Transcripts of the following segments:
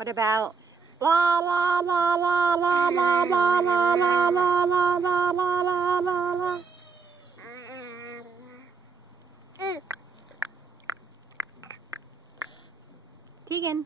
What about la la la la la la la la la la la la la la la la? Tegan.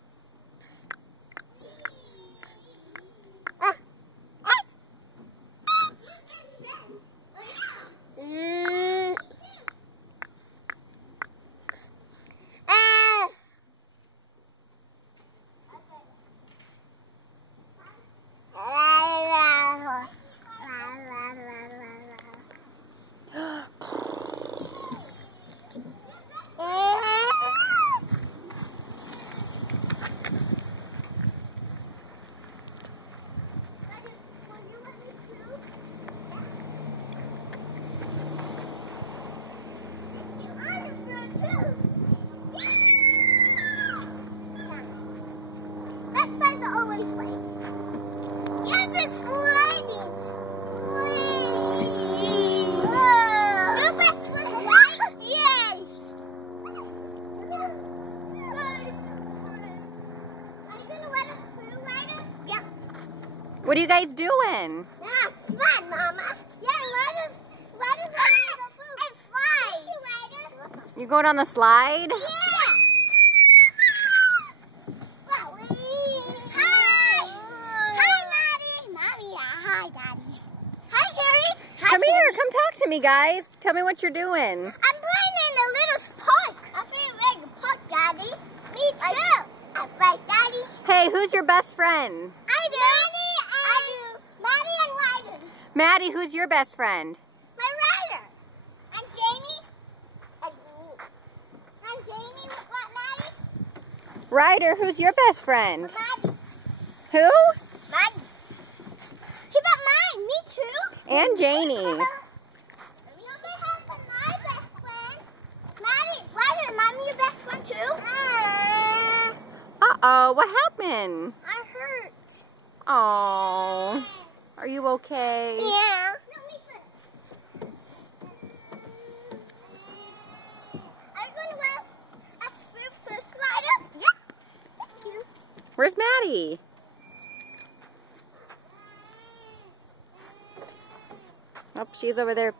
What are you guys doing? Yeah, it's fun, Mama. Yeah, Ryder's it flies. You going on the slide? Yeah. Hi. Hi, Maddie. Maddie, yeah. Hi, Daddy. Hi, Harry. Hi, Come here. Come talk to me, guys. Tell me what you're doing. I'm playing in a little park. I'm playing in a park, Daddy. Me too. I play, Daddy. Hey, who's your best friend? I do. Maddie and Ryder. Maddie, who's your best friend? My Ryder. And Jamie. And Jamie, what, Maddie? Ryder, who's your best friend? Maddie. Who? Maddie. He got mine. Me too. And Janie. You have my best friend. Maddie, Ryder, Mommy, your best friend too? Uh-oh, what happened? I hurt. Oh, are you okay? Yeah. Are you going to wear a first, Ryder? Yeah. Thank you. Where's Maddie? Oh, she's over there